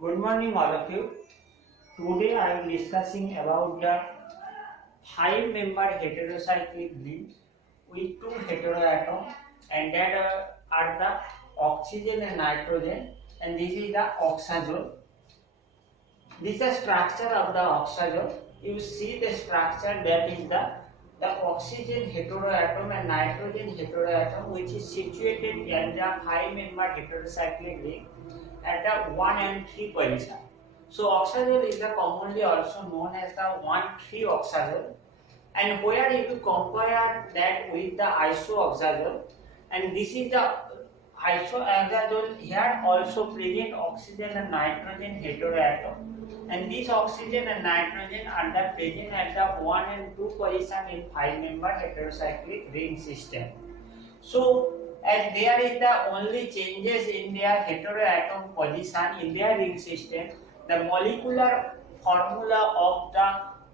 Good morning, all of you. Today I am discussing about the five-member heterocyclic ring with two heteroatoms, and that are the oxygen and nitrogen, and this is the oxazole. This is the structure of the oxazole. You see the structure, that is the oxygen heteroatom and nitrogen heteroatom, which is situated in the five-member heterocyclic ring at the 1 and 3 position. So oxazole is the commonly also known as the 1,3 oxazole, and where if you compare that with the isoxazole, and this is the isoxazole, here also present oxygen and nitrogen heteroatom, and this oxygen and nitrogen are the present at the 1 and 2 position in five-member heterocyclic ring system. So as there is the only changes in their heteroatom position in their ring system, the molecular formula of the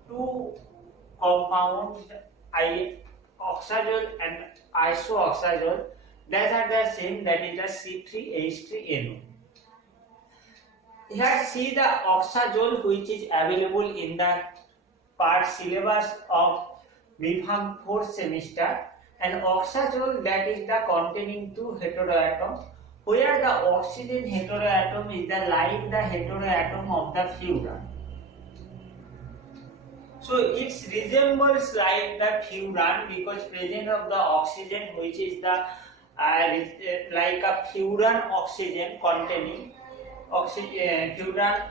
two compounds oxazole and isoxazole, that are the same, that is the C3H3NO. Here see the oxazole which is available in the part syllabus of B.Pharm 4th semester, and oxazole that is the containing two heteroatoms, where the oxygen heteroatom is the like the heteroatom of the furan. So it resembles like the furan because presence of the oxygen, which is the like a furan oxygen containing oxygen furan,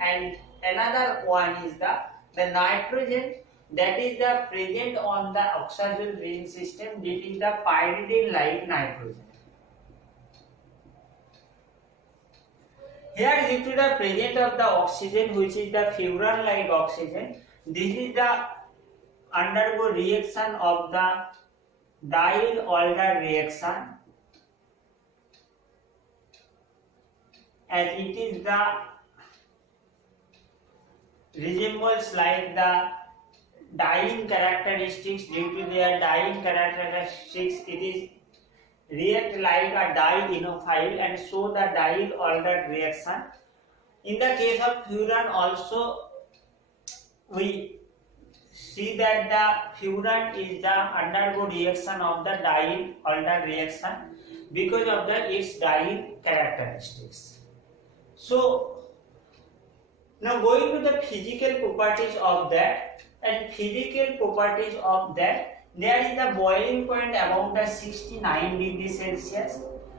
and another one is the nitrogen that is the present on the oxazole ring system. This is the pyridine like nitrogen. Here due to the presence of the oxygen, which is the furan like oxygen, this is the undergo reaction of the diol alder reaction, as it is the resembles like the diene characteristics. Due to their diene characteristics, it is react like a dienophile and show the diol alder reaction. In the case of furan also, we see that the furan is the undergo reaction of the diol alder reaction because of its diene characteristics. So now going to the physical properties of that, and physical properties of that, there is the boiling point about the 69 degrees Celsius,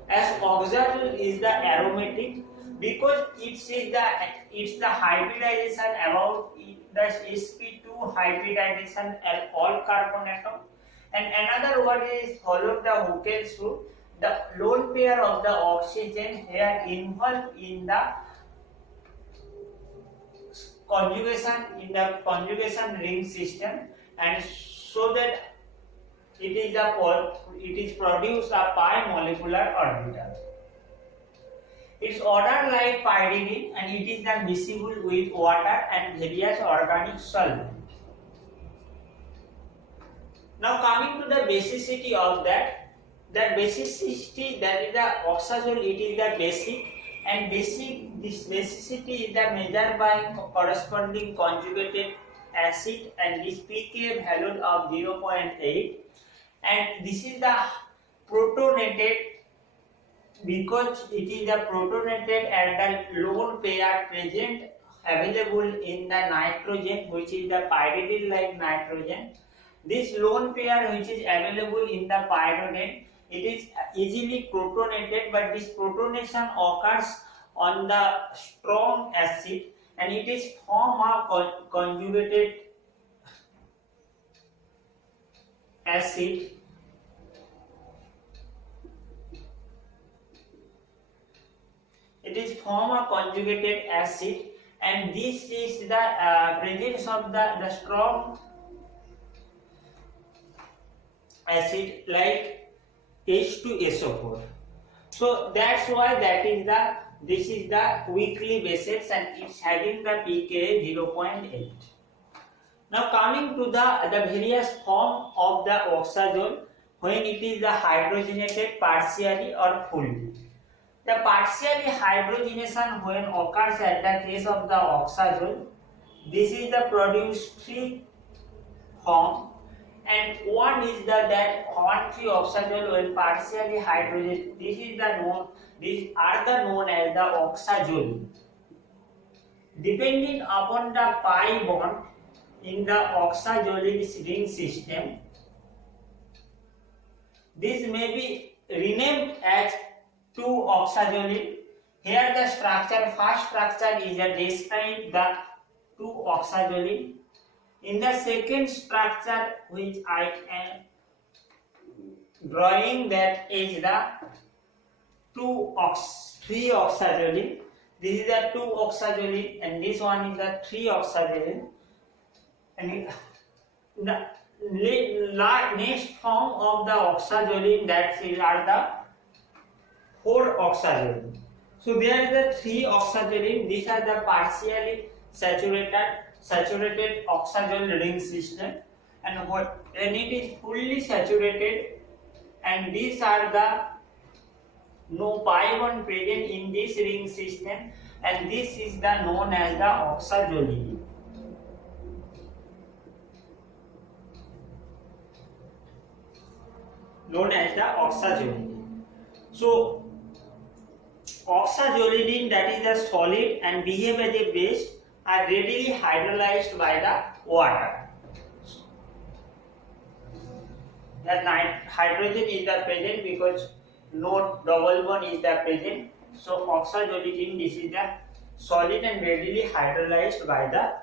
as oxazole is the aromatic because it's the hybridization about the sp2 hybridization all carbon atom, and another one is follow the Huckel's rule. The lone pair of the oxygen here involved in the conjugation ring system, and so that it is produced a pi molecular orbital. Its order like pyridine, and it is the miscible with water and various organic solvent. Now coming to the basicity of that, basicity, that is the oxazole, it is the basic, and this basicity is the measured by corresponding conjugated acid, and this pK value of 0.8, and this is the protonated because it is the protonated and the lone pair present available in the nitrogen, which is the pyridine like nitrogen. This lone pair which is available in the pyridine, it is easily protonated, but this protonation occurs on the strong acid, and it is form of conjugated acid. It is form of conjugated acid, and this is the presence of the strong acid like H2SO4. So that's why this is the weakly bases, and it's having the pKa 0.8. Now coming to the various form of the oxazole when it is the hydrogenated partially or fully. The partial hydrogenation when occurs at the case of the oxazole, this is the produced three form, and one is the that 1,3 oxazole when partially hydrogen. These are the known as the oxazole. Depending upon the pi bond in the oxazole ring system, this may be renamed as 2-oxazole. Here the first structure is described the 2-oxazole. In the second structure which I am drawing, that is the 3-oxazole. This is the 2-oxazole and this one is the 3-oxazole. And the next form of the oxazole, that are the 4-oxazole. So there is the 3-oxazole. These are the partially saturated oxazole ring system, and when it is fully saturated, and these are the no pi bond present in this ring system, and this is the known as the oxazole. Known as the oxazole. So oxazolidine, that is the solid and behave as a base, are readily hydrolyzed by the water. That hydrogen is the present because no double bond is the present. So oxazolidine, this is the solid and readily hydrolyzed by the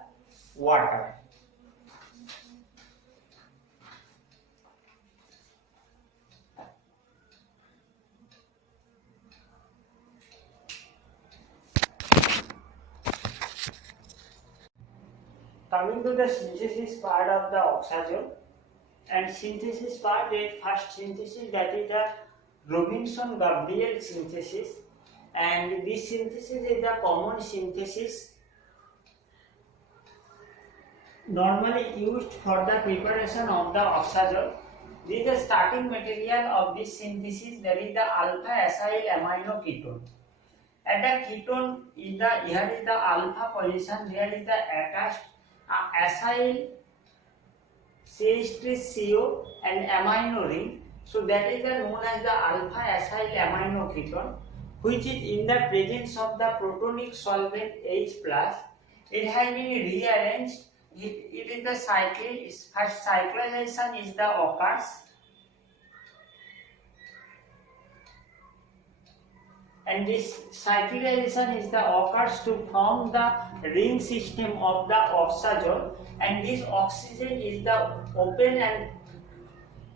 water. Coming to the synthesis part of the oxazole, and synthesis part, the first synthesis, that is the Robinson-Gabriel synthesis, and this synthesis is the common synthesis normally used for the preparation of the oxazole. This is the starting material of this synthesis. There is the alpha acyl amino ketone. At the ketone is the, here is the alpha position, there is the attached acyl CH3CO and amino ring. So that is known as the alpha acyl amino ketone, which is in the presence of the protonic solvent H+. It has been rearranged. It is the first cyclization is the occurs. And this cyclization is the occurs to form the ring system of the oxazole, and this oxygen is the open and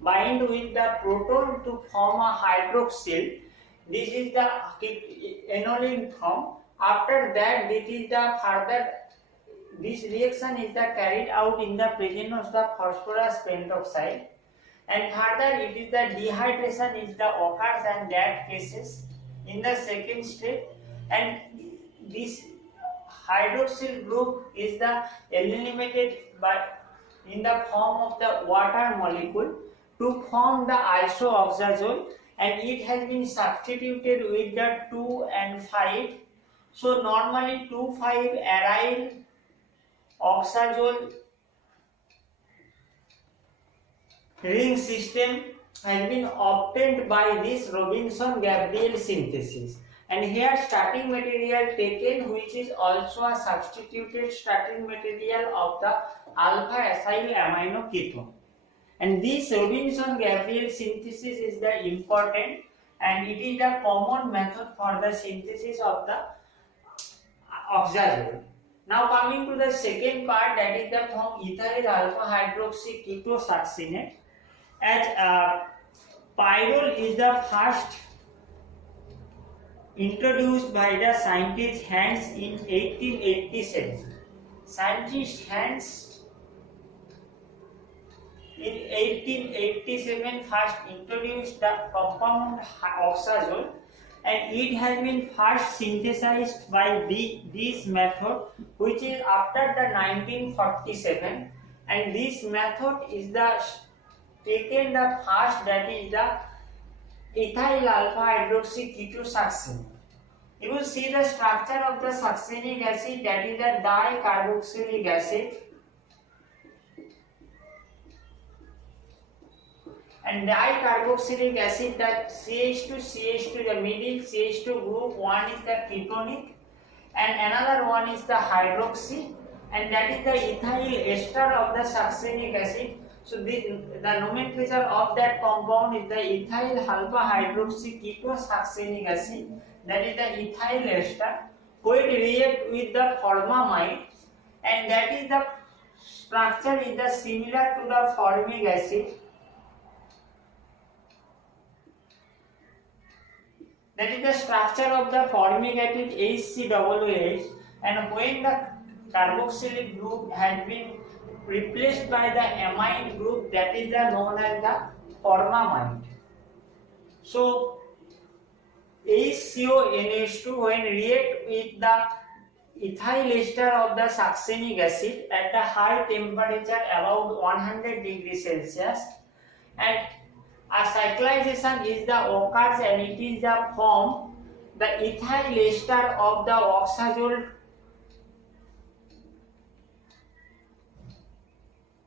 bind with the proton to form a hydroxyl. This is the aniline form. After that, this reaction is the carried out in the presence of the phosphorus pentoxide, and further it is the dehydration is the occurs, and that cases in the second step, and this hydroxyl group is the eliminated by in the form of the water molecule to form the isoxazole, and it has been substituted with the 2 and 5. So normally 2,5-aryl oxazole ring system has been obtained by this Robinson-Gabriel synthesis, and here starting material taken, which is also a substituted starting material of the alpha acyl amino ketone. And this Robinson-Gabriel synthesis is the important, and it is the common method for the synthesis of the oxazole. Now coming to the second part, that is the from ethyl alpha hydroxy ketosuccinate. As pyrrole is the first introduced by the scientist Hans in 1887. Scientist Hans in 1887 first introduced the compound oxazole, and it has been first synthesized by this method, which is after the 1947, and this method is the first, that is the ethyl alpha hydroxy ketosuccinate. You will see the structure of the succinic acid, that is the dicarboxylic acid. And dicarboxylic acid, that CH2, the middle CH2 group, one is the ketonic and another one is the hydroxy, and that is the ethyl ester of the succinic acid. So the nomenclature of that compound is the ethyl alpha hydroxy ketosuccinic acid, that is the ethyl ester, which react with the formamide, and that is the structure is the similar to the formic acid. That is the structure of the formic acid HCOOH, and when the carboxylic group has been replaced by the amide group, that is the known as the formamide. So HCONH2 when react with the ethyl ester of the succinic acid at a high temperature about 100 degrees Celsius, and a cyclization is the occurs, and it is the form the ethyl ester of the oxazole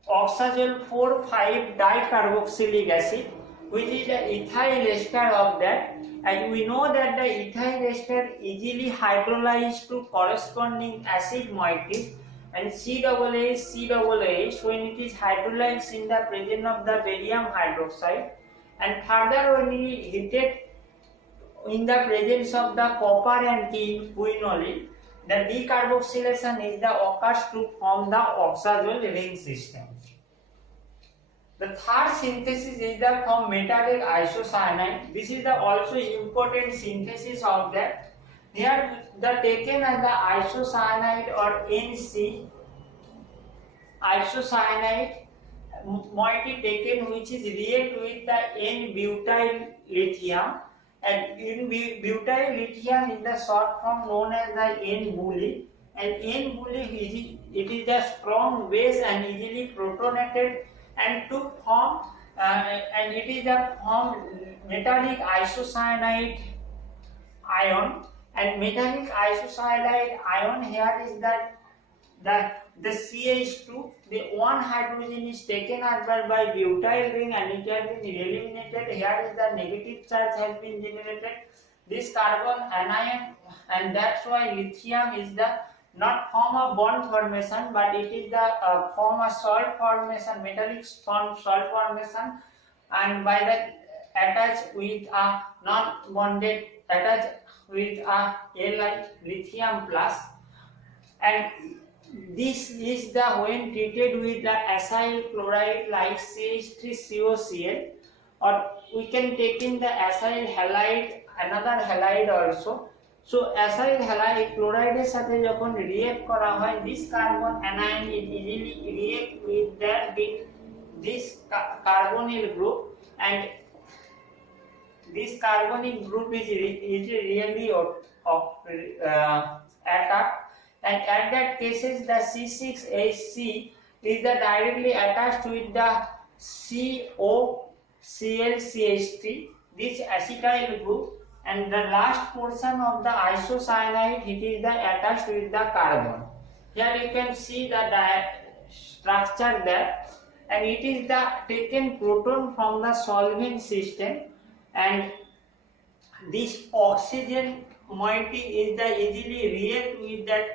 4,5 dicarboxylic acid, which is the ethyl ester of that. And we know that the ethyl ester easily hydrolyzed to corresponding acid moiety, and COOH when it is hydrolyzed in the presence of the barium hydroxide, and further when it is heated in the presence of the copper and tin quinolate, the decarboxylation is the occurs to form the oxazole ring system. The third synthesis is the from metallic isocyanide. This is the also important synthesis of that. Here the taken as the isocyanide or NC isocyanide moiety taken, which is react with the N-butyl lithium, and N-butyl lithium is the short form known as the N-bully, and N-bully it is a strong base and easily protonated, and to form and it is a form metallic isocyanide ion, and metallic isocyanide ion here is that the CH2, the one hydrogen is taken as well by butyl ring and it has been eliminated. Here is the negative charge has been generated. This carbon anion, and that's why lithium is the not form a bond formation, but it is the form a salt formation, metallic form salt formation, and by that attached with a non-bonded attached with a Li lithium plus, and this is the when treated with the acyl chloride like CH3COCl, or we can take in the acyl halide, another halide also. So acyl halide chloride এর সাথে যখন react করা হয়, this carbon anion is easily react with that with this carbonyl group, and this carbonyl group is really attacked, and at that cases the C6H6 is the directly attached with the COClCH3, this acetyl group, and the last portion of the isocyanide it is the attached with the carbon. Here you can see the structure there, and it is the taken proton from the solvent system, and this oxygen moiety is the easily react with that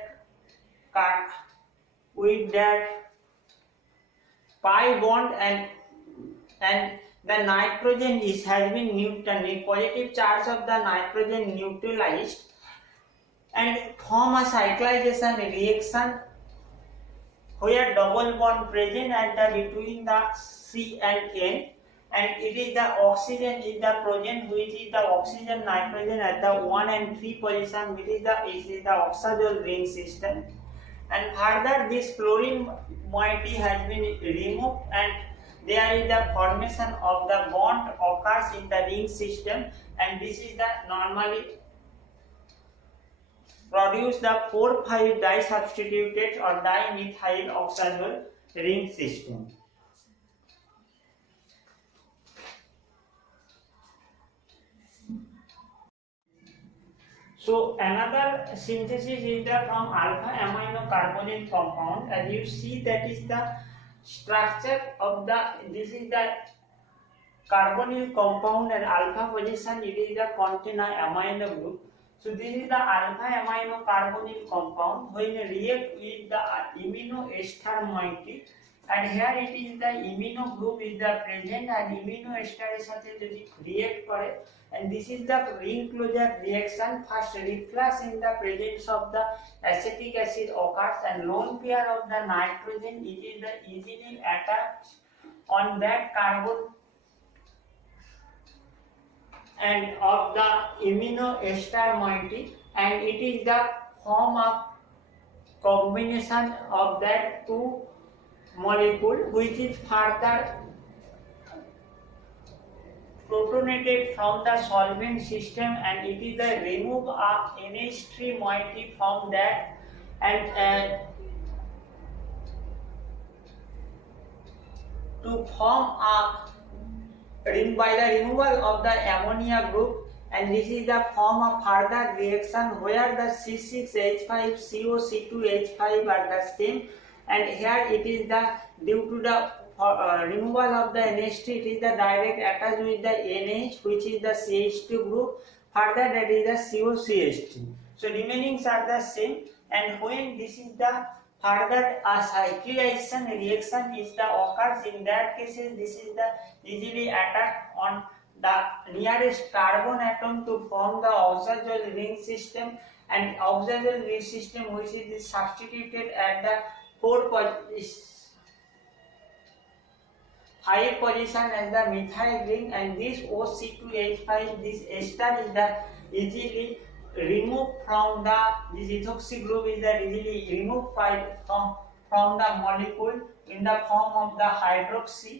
pi bond, and the nitrogen has been neutralized, positive charge of the nitrogen neutralized, and form a cyclization reaction where double bond present at the between the C and N, and it is the oxygen is the present, which is the oxygen nitrogen at the 1 and 3 position, which is the oxazole ring system, and further this chlorine moiety has been removed, and there is the formation of the bond occurs in the ring system, and this is the normally produce the 4,5 disubstituted or dimethyl oxazole ring system. So another synthesis is the from alpha amino carbonyl compound. As you see, that is the structure of the, this is the carbonyl compound and alpha position, it is the contain a amino group. So this is the alpha amino carbonyl compound. When react with the amino ester moiety, and here it is the amino group is the present and amino ester এর সাথে যদি react করে, and this is the ring closure reaction. First reflux in the presence of the acetic acid occurs, and lone pair of the nitrogen it is the easily attached on that carbon and of the amino ester moiety, and it is the form of combination of that two molecule which is further protonated from the solvent system, and it is the remove of NH3 moiety from that, and to form a ring by the removal of the ammonia group, and this is the form of further reaction where the C6H5 COC2H5 are the same, and here it is the due to the removal of the NH3 it is the direct attached with the NH which is the CH2 group, further that is the COCH2. So remaining are the same, and when this is the further a cyclization reaction is the occurs, in that cases this is the easily attack on the nearest carbon atom to form the oxazole ring system, and oxazole ring system which is substituted at the 5 position as the methyl ring, and this OC2H5 this ester is the easily removed from the, this ethoxy group is the easily removed from the molecule in the form of the hydroxy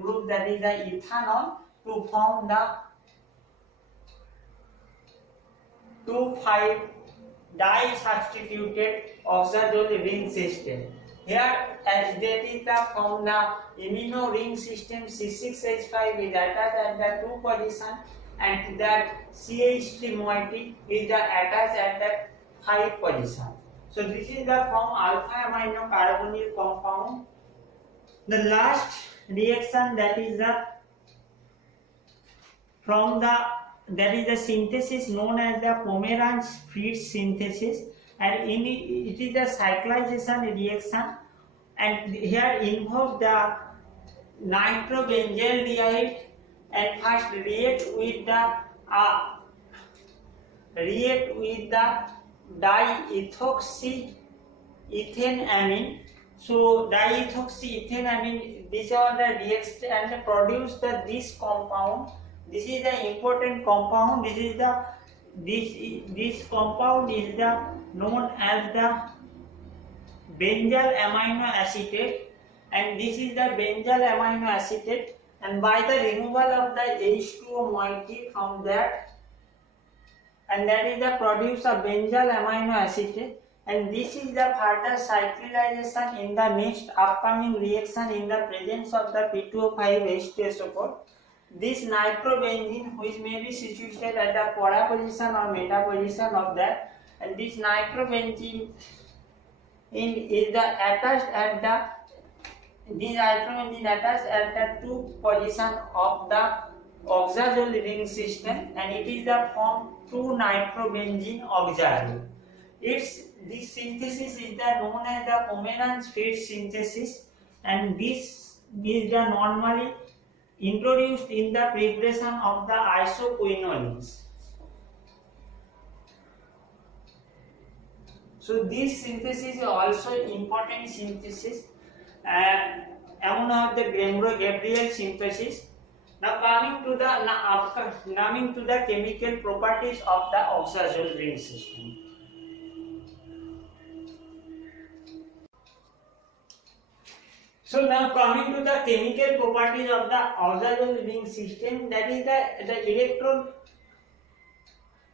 group, that is the ethanol, to form the 2,5 disubstituted oxazole ring system. Here as that is the from the amino ring system C6H5 is attached at the 2 position, and that CH3 moiety is the attached at the 5 position. So this is the from alpha amino carbonyl compound. The last reaction, that is the from the, that is the synthesis known as the Pomeranz-Fritz synthesis, and in it is the cyclization reaction, and here involve the nitrobenzaldehyde and first react with the diethoxyethanamine. So diethoxyethanamine, these are the reacts and produce the this compound. This is the important compound. This is the this compound is the known as the benzyl amino acetate, and this is the benzyl amino acetate, and by the removal of the H2O moiety from that, and that is the produce of benzyl amino acetate, and this is the further cyclization in the next upcoming reaction in the presence of the P2O5 H2SO4. This nitrobenzene which may be situated at the para position or meta position of that, and this nitrobenzene is the attached at the, this nitrobenzene attached at the 2 position of the oxazole ring system, and it is the form 2-nitrobenzene oxazole. This synthesis is the known as the Pomeranz-Fritz synthesis, and this is the normally introduced in the preparation of the isoquinolines. So this synthesis is also important synthesis, among of the Gremro-Gabriel synthesis. Now coming to the chemical properties of the oxazole ring system. So now coming to the chemical properties of the oxazole ring system, that is the electron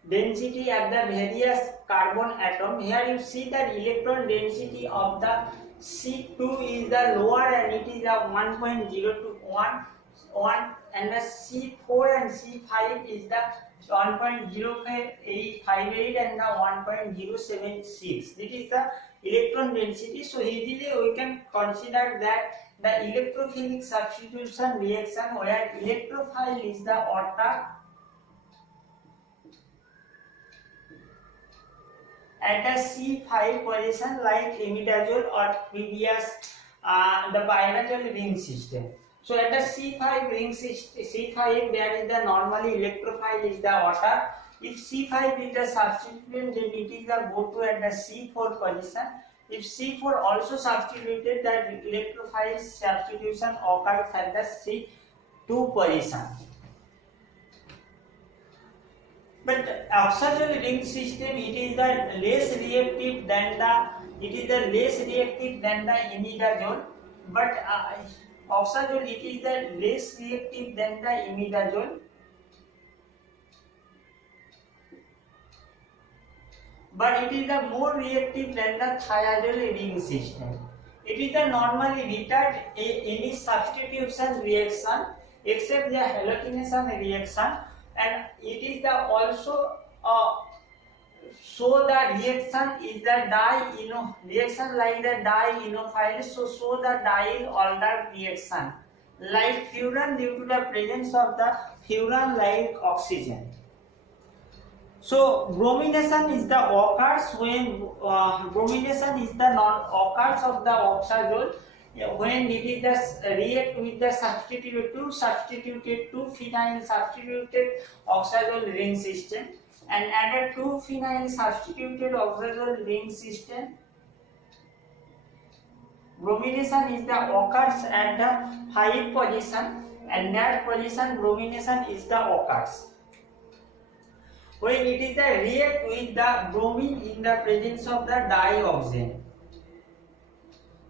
density at the various carbon atom. Here you see that electron density of the C2 is the lower, and it is a 1.0 to 1, and the C4 and C5 is the 1.058 and the 1.076. This is the electron density. So easily we can consider that the electrophilic substitution reaction where electrophile is the author at a C5 position like imidazole or previous the pyrazole ring system. So at the C5 ring system, C5 there is the normally electrophile is the author. If C5 is the substituent, then it is the go to at the C4 position. If C4 also substituted, that electrophile substitution occurs at the C2 position. But oxazole ring system, it is the less reactive than the imidazole. But oxazole, it is the less reactive than the imidazole. But it is the more reactive than the thiazole ring system. It is the normally retard any substitution reaction except the halogenation reaction, and it is the also so the reaction is the reaction like the dienophile, so the diol altered reaction like furan due to the presence of the furan like oxygen. So bromination is the occurs when bromination is the occurs of the oxazole when it is the react with the substituted two phenyl substituted oxazole ring system, and added 2 phenyl substituted oxazole ring system. Bromination is the occurs at the 5 position, and that position bromination is the occurs when it is the react with the bromine in the presence of the dioxane.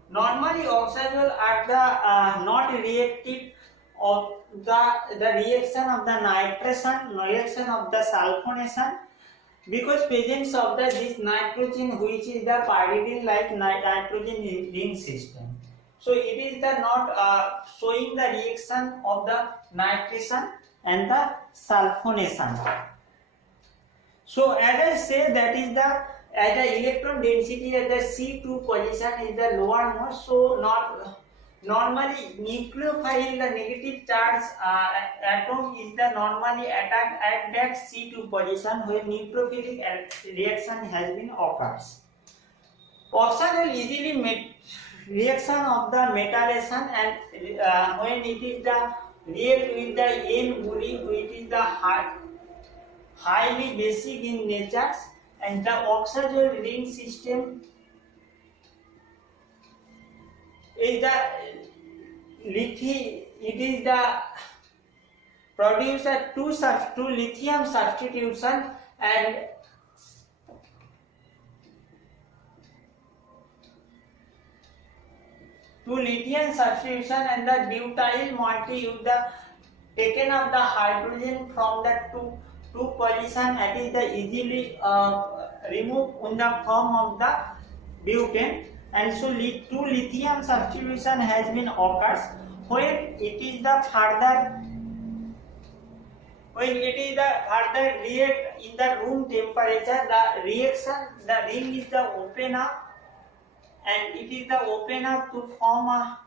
Normally oxazole are the not reactive of the reaction of the nitration, reaction of the sulfonation, because presence of this nitrogen which is the pyridine like nitrogen ring system. So it is the not showing the reaction of the nitration and the sulfonation. So as I say, that is the as the electron density at the C2 position is the lowermost, so normally nucleophile, the negative charge atom is the normally attacked at that C2 position when nucleophilic reaction has been occurs. Oxazole easily reaction of the metallation, and when it is the react with the N-Uri, which is the highly basic in nature, and the oxazole ring system is the it is the producer two lithium substitution and the butyl multi with the taken up the hydrogen from the two position, and is the easily removed in the form of the butane, and so 2 lithium substitution has been occurs when it is the further react in the room temperature. The ring is the open up, and it is the open up to form a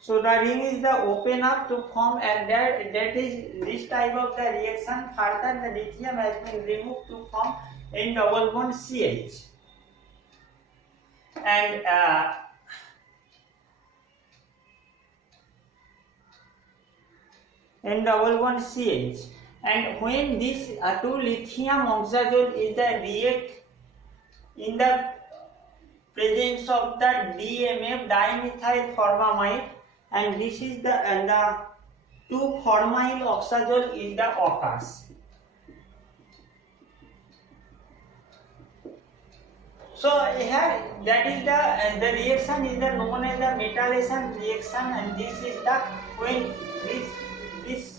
so the ring is the open up to form, and that is this type of the reaction. Further the lithium has been removed to form N double bond CH, and N double bond CH, and when this 2 lithium oxazole is the react in the presence of the DMF, dimethyl formamide, and this is the 2-formyl oxazole is the occurs. So here that is the reaction is the known as the metallation reaction, and this is the when this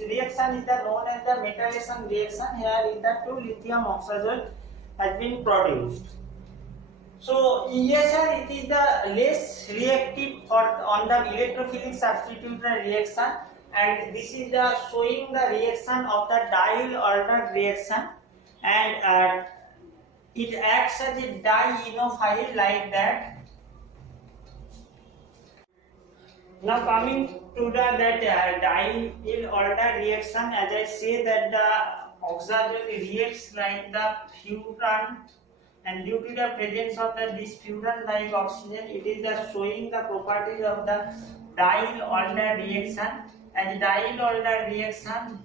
reaction is the known as the metallation reaction. Here is the 2 lithium oxazole has been produced. So ESR, it is the less reactive for on the electrophilic substitution reaction, and this is the showing the reaction of the diol alternate reaction, and it acts as a dienophile like that. Now coming to the that diol alternate reaction, as I say that the oxazole reacts like the furan, and due to the presence of this furan like oxygen, it is the showing the properties of the diol alternate reaction. And diol alternate reaction,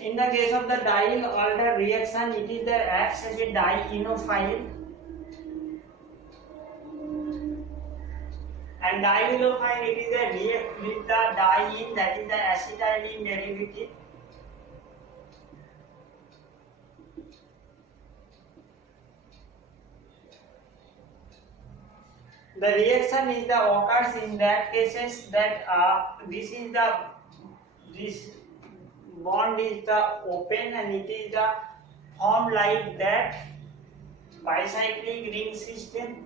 in the case of the diol alternate reaction, it is the acts as a dienophile. And dienophile, it is a react with the diene, that is the acetylene derivative. The reaction is the occurs in that cases that this bond is the open, and it is the form like that bicyclic ring system.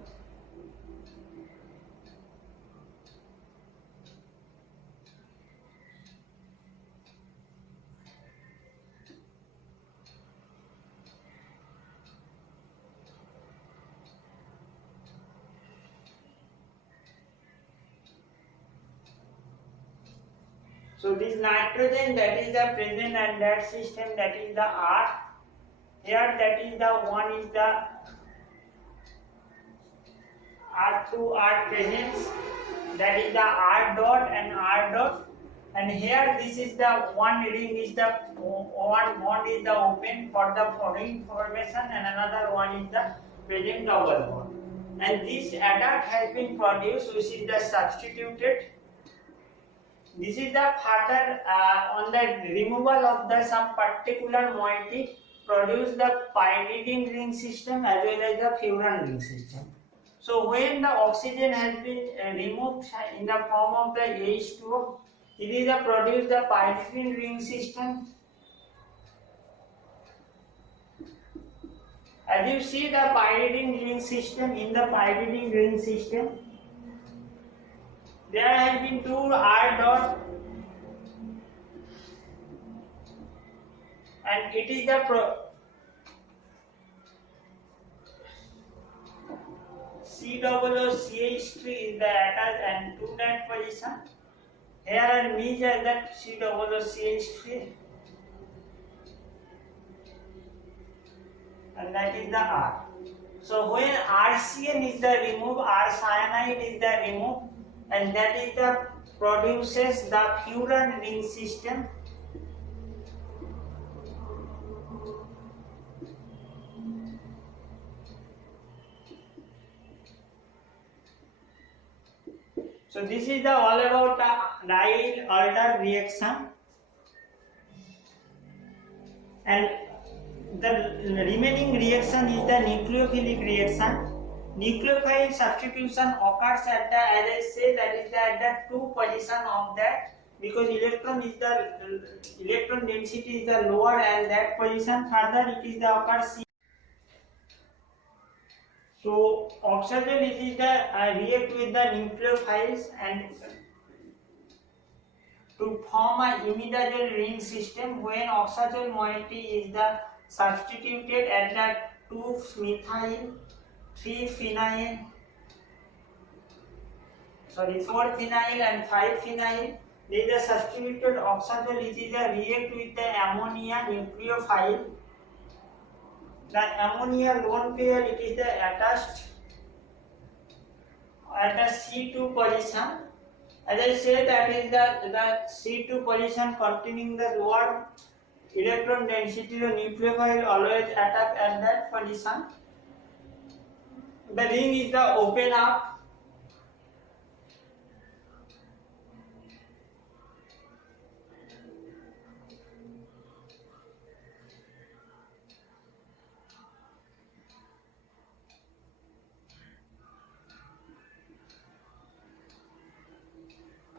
So this nitrogen that is the present, and that system that is the R. Here that is the one is the R through R presence, that is the R dot and R dot, and here this is the one ring is the one bond is the open for the ring formation, and another one is the present double bond, and this adduct has been produced, which is the substituted. This is the further on the removal of the some particular moiety produce the pyridine ring system as well as the furan ring system. So when the oxygen has been removed in the form of the H2O, it is produce the pyridine ring system. As you see the pyridine ring system, in the pyridine ring system, there has been two R dot, and it is the COOCH3 is the attached and to that position. Here are means as that COOCH3, and that is the R. So when RCN is the remove, R cyanide is the remove, and that is the produces the furan ring system. So this is the all about the diol alternate reaction, and the remaining reaction is the nucleophilic reaction. Nucleophile substitution occurs at the, as I say, that is at the two position of that, because electron density is the lower, and that position further it is the occurs. So oxazole is the react with the nucleophiles and to form a imidazole ring system. When oxazole moiety is the substituted at the 2-methyl 3-phenyl, 4-phenyl and 5-phenyl, there is a substituted oxazole, it is a react with the ammonia nucleophile. The ammonia lone pair, it is the attached at the C2 position. As I said, that is the C2 position containing the lower electron density. The nucleophile always attack at that position. The ring is the open up.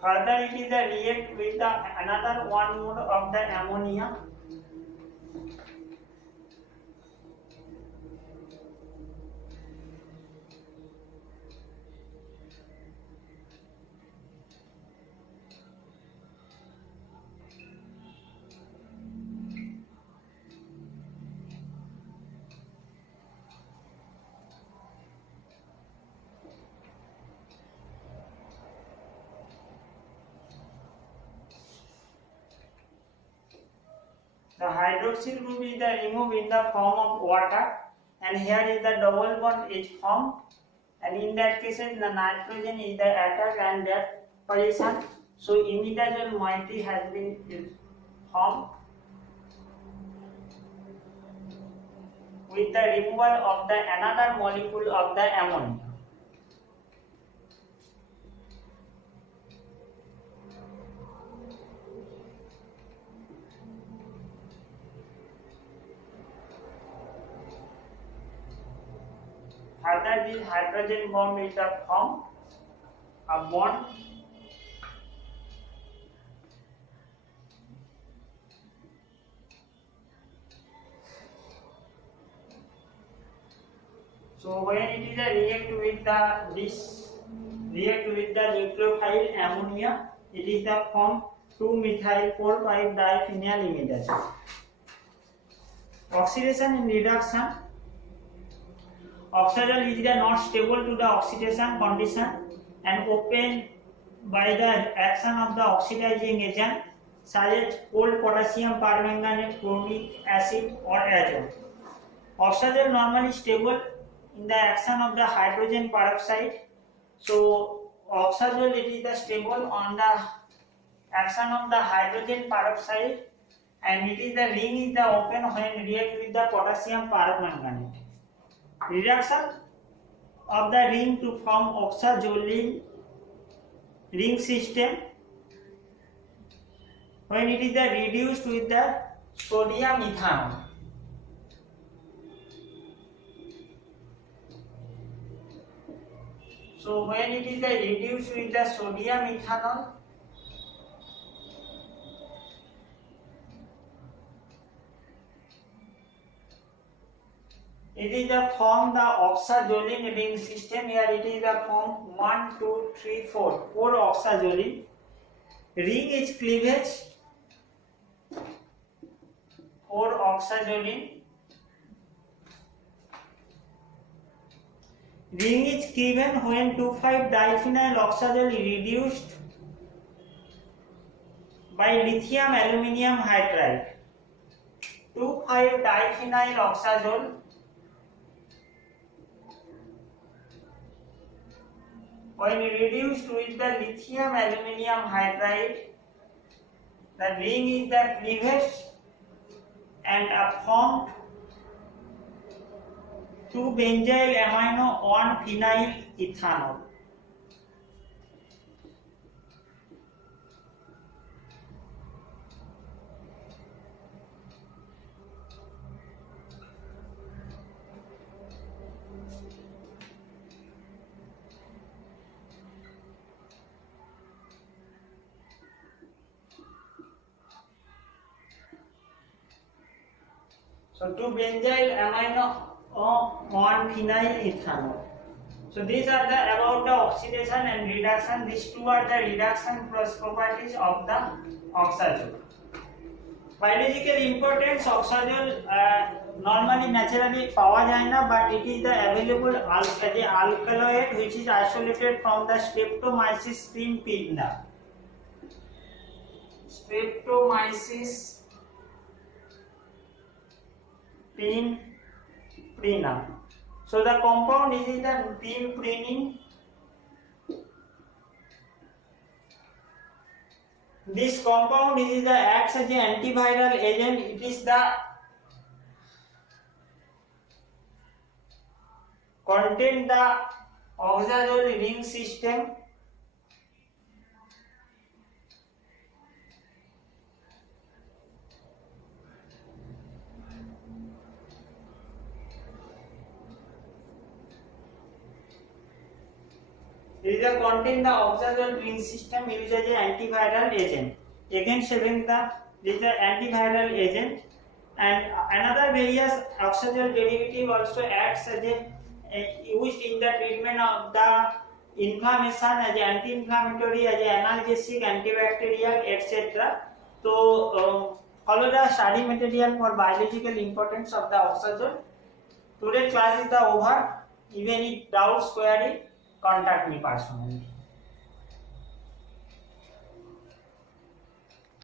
Further, it is the react with the another one mode of the ammonia. The hydroxyl group is the removed in the form of water, and here is the double bond is formed, and in that case the nitrogen is the attack and that position. So imidazole moiety has been formed with the removal of the another molecule of the ammonia. Further, this hydrogen bond is the form a bond so when it is a react with the nucleophile ammonia, it is the form 2-methyl-4,5-diphenyl imidazole. Oxidation and reduction. Oxazole is not stable to the oxidation condition and open by the action of the oxidizing agent such as cold potassium permanganate, chloric acid or azole. Oxazole normally stable in the action of the hydrogen peroxide. So oxazole it is the stable on the action of the hydrogen peroxide, and it is the ring is the open when react with the potassium permanganate. Reduction of the ring to form oxazolene ring system when it is the reduced with the sodium ethanol. So when it is the reduced with the sodium ethanol, it is the form the oxazolene ring system. Here it is the form 1, 2, 3, 4. 4 oxazolene. Ring is cleavage. 4 oxazolene. Ring is given when 2,5-diphenyl oxazole is reduced by lithium aluminium hydride. 2,5-diphenyl oxazole when reduced with the lithium aluminium hydride, the ring is the cleavage and formed 2-benzyl amino 1-phenyl ethanol. So 2-benzyl amino 1-phenyl ethanol. So these are the about the oxidation and reduction. These two are the reduction plus properties of the oxazole. Biological importance oxazole normally naturally পাওয়া যায় না, but it is the available as a alkaloid which is isolated from the Streptomyces primipinda. Streptomyces primipinda. So the compound is the pimprinine. This compound is the acts as an antiviral agent. It is the contain the oxazole ring system. These are contain the oxazole ring system used as an antiviral agent. Against having these are antiviral agent, and another various oxazole derivative also acts as used in the treatment of the inflammation as anti-inflammatory, as analgesic, antibacterial, etc. So follow the study material for biological importance of the oxazole. Today class is the over. Even if doubts, query, contact me personally.